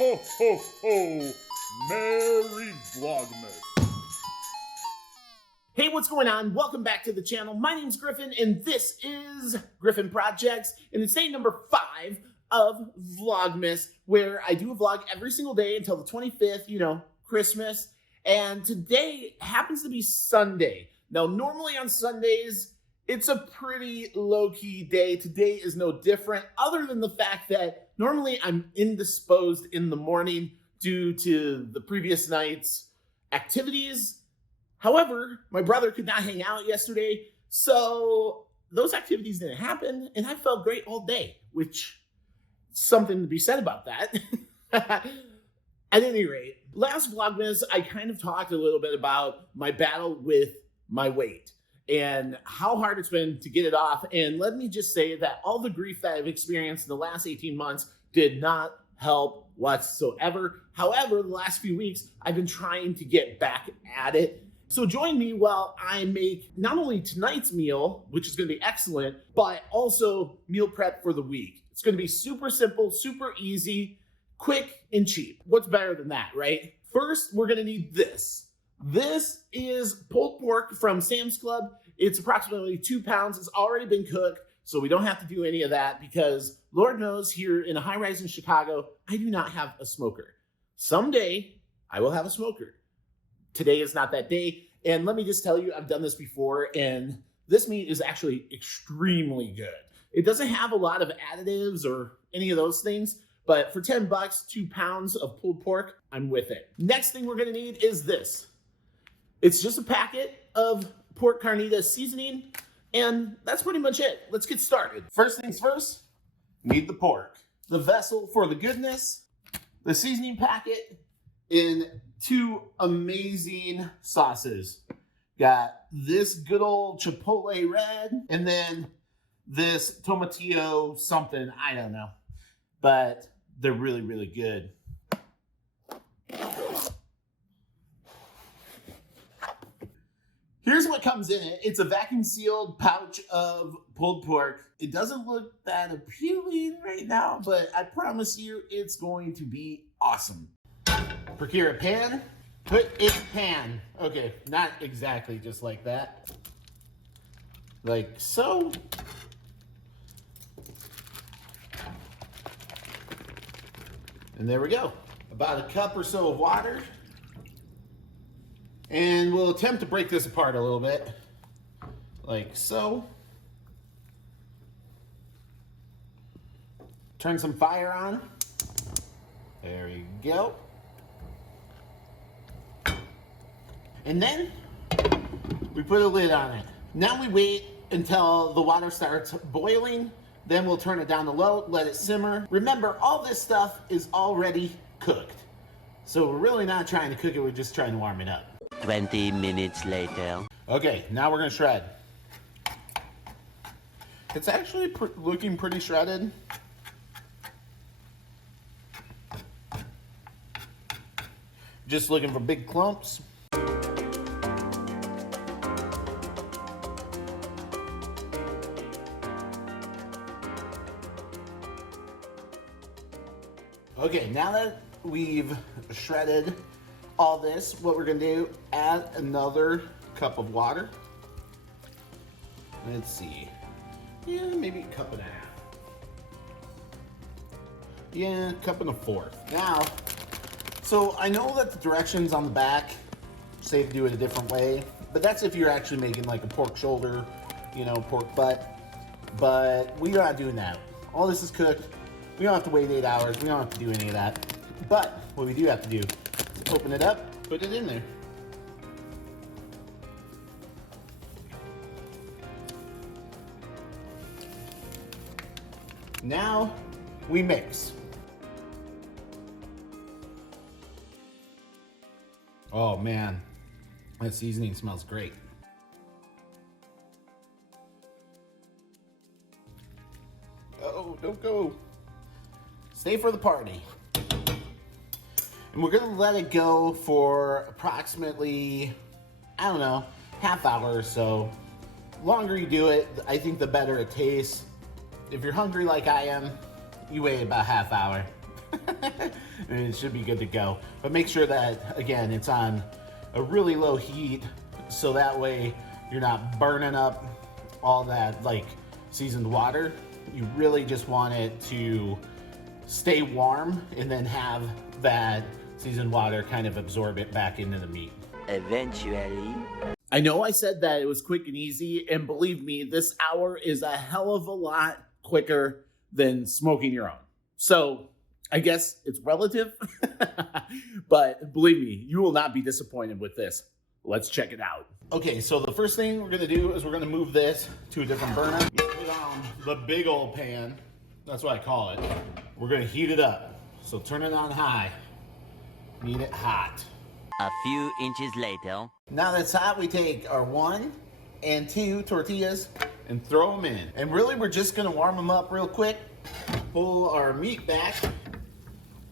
Ho, ho, ho! Merry Vlogmas! Hey, what's going on? Welcome back to the channel. My name's Griffin, and this is Griffin Projects, and it's day number 5 of Vlogmas, where I do a vlog every single day until the 25th, Christmas, and today happens to be Sunday. Now, normally on Sundays, it's a pretty low-key day. Today is no different, other than the fact that normally I'm indisposed in the morning due to the previous night's activities. However, my brother could not hang out yesterday, so those activities didn't happen, and I felt great all day, which is something to be said about that. At any rate, last Vlogmas, I kind of talked a little bit about my battle with my weight and how hard it's been to get it off. And let me just say that all the grief that I've experienced in the last 18 months did not help whatsoever. However, the last few weeks, I've been trying to get back at it. So join me while I make not only tonight's meal, which is going to be excellent, but also meal prep for the week. It's going to be super simple, super easy, quick and cheap. What's better than that, right? First, we're going to need this. This is pulled pork from Sam's Club. It's approximately 2 pounds. It's already been cooked, so we don't have to do any of that because Lord knows here in a high-rise in Chicago, I do not have a smoker. Someday, I will have a smoker. Today is not that day, and let me just tell you, I've done this before, and this meat is actually extremely good. It doesn't have a lot of additives or any of those things, but for 10 bucks, 2 pounds of pulled pork, I'm with it. Next thing we're gonna need is this. It's just a packet of pork Carnitas seasoning, and that's pretty much it. Let's get started. First things first, need the pork, the vessel for the goodness, the seasoning packet, in 2 amazing sauces. Got this good old Chipotle red, and then this tomatillo something, I don't know, but they're really, really good. Here's what comes in it. It's a vacuum sealed pouch of pulled pork. It doesn't look that appealing right now, but I promise you it's going to be awesome. Procure a pan, put in pan. Okay, not exactly just like that. Like so. And there we go. About a cup or so of water. And we'll attempt to break this apart a little bit, like so. Turn some fire on. There we go. And then we put a lid on it. Now we wait until the water starts boiling. Then we'll turn it down to low, let it simmer. Remember, all this stuff is already cooked. So we're really not trying to cook it, we're just trying to warm it up. 20 minutes later. Okay, now we're gonna shred. It's actually looking pretty shredded. Just looking for big clumps. Okay, now that we've shredded all this, what we're gonna do, add another cup of water. Let's see. Yeah, maybe a cup and a half. Yeah, cup and a fourth. Now, so I know that the directions on the back say to do it a different way, but that's if you're actually making like a pork shoulder, pork butt. But we're not doing that. All this is cooked. We don't have to wait 8 hours. We don't have to do any of that. But what we do have to do, open it up, put it in there. Now we mix. Oh man, that seasoning smells great. Oh, don't go. Stay for the party. And we're gonna let it go for approximately, I don't know, half hour or so. The longer you do it, I think the better it tastes. If you're hungry like I am, you wait about half hour. and it should be good to go. But make sure that, again, it's on a really low heat so that way you're not burning up all that like seasoned water. You really just want it to stay warm and then have that seasoned water kind of absorb it back into the meat. Eventually. I know I said that it was quick and easy, and believe me, this hour is a hell of a lot quicker than smoking your own. So I guess it's relative, but believe me, you will not be disappointed with this. Let's check it out. Okay, so the first thing we're gonna do is we're gonna move this to a different burner. Get it on the big old pan. That's what I call it. We're gonna heat it up. So turn it on high. Need it hot. A few inches later. Now that it's hot, we take our 1 and 2 tortillas and throw them in. And really, we're just gonna warm them up real quick. Pull our meat back.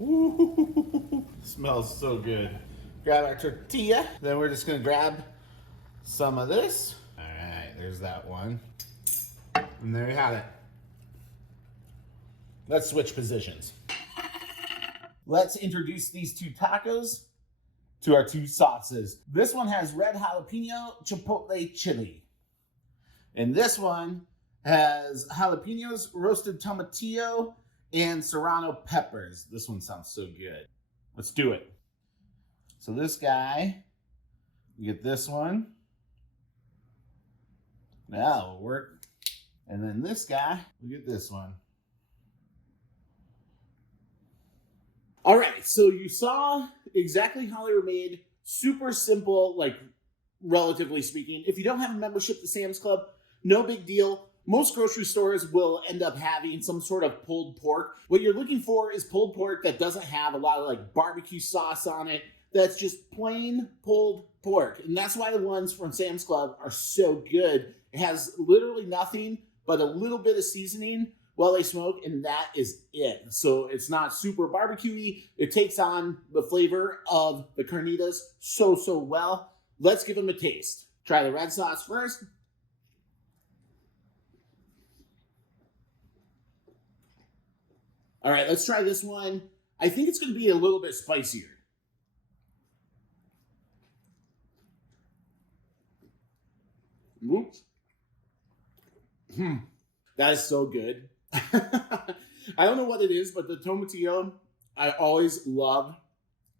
Ooh, smells so good. Grab our tortilla. Then we're just gonna grab some of this. All right, there's that one. And there you have it. Let's switch positions. Let's introduce these 2 tacos to our 2 sauces. This one has red jalapeno chipotle chili. And this one has jalapenos, roasted tomatillo, and serrano peppers. This one sounds so good. Let's do it. So this guy, we get this one. That'll work. And then this guy, we get this one. All right, so you saw exactly how they were made. Super simple, like relatively speaking. If you don't have a membership to Sam's Club, no big deal. Most grocery stores will end up having some sort of pulled pork. What you're looking for is pulled pork that doesn't have a lot of like barbecue sauce on it. That's just plain pulled pork. And that's why the ones from Sam's Club are so good. It has literally nothing but a little bit of seasoning while they smoke, and that is it. So it's not super barbecue-y. It takes on the flavor of the carnitas so well. Let's give them a taste. Try the red sauce first. All right, let's try this one. I think it's going to be a little bit spicier. Oops. That is so good. I don't know what it is, but the tomatillo, I always love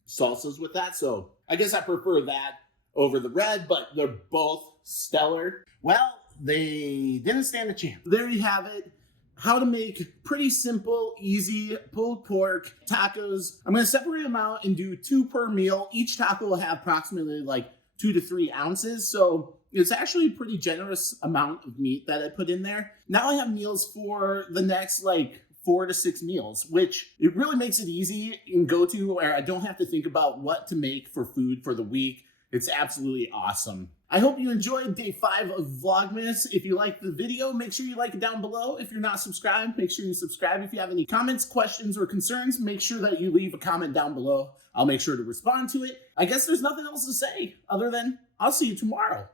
salsas with that. So I guess I prefer that over the red, but they're both stellar. Well, they didn't stand a chance. There you have it. How to make pretty simple, easy pulled pork tacos. I'm going to separate them out and do 2 per meal. Each taco will have approximately like 2 to 3 ounces. So it's actually a pretty generous amount of meat that I put in there. Now I have meals for the next like 4 to 6 meals, which it really makes it easy and go to where I don't have to think about what to make for food for the week. It's absolutely awesome. I hope you enjoyed day 5 of Vlogmas. If you liked the video, make sure you like it down below. If you're not subscribed, make sure you subscribe. If you have any comments, questions, or concerns, make sure that you leave a comment down below. I'll make sure to respond to it. I guess there's nothing else to say other than I'll see you tomorrow.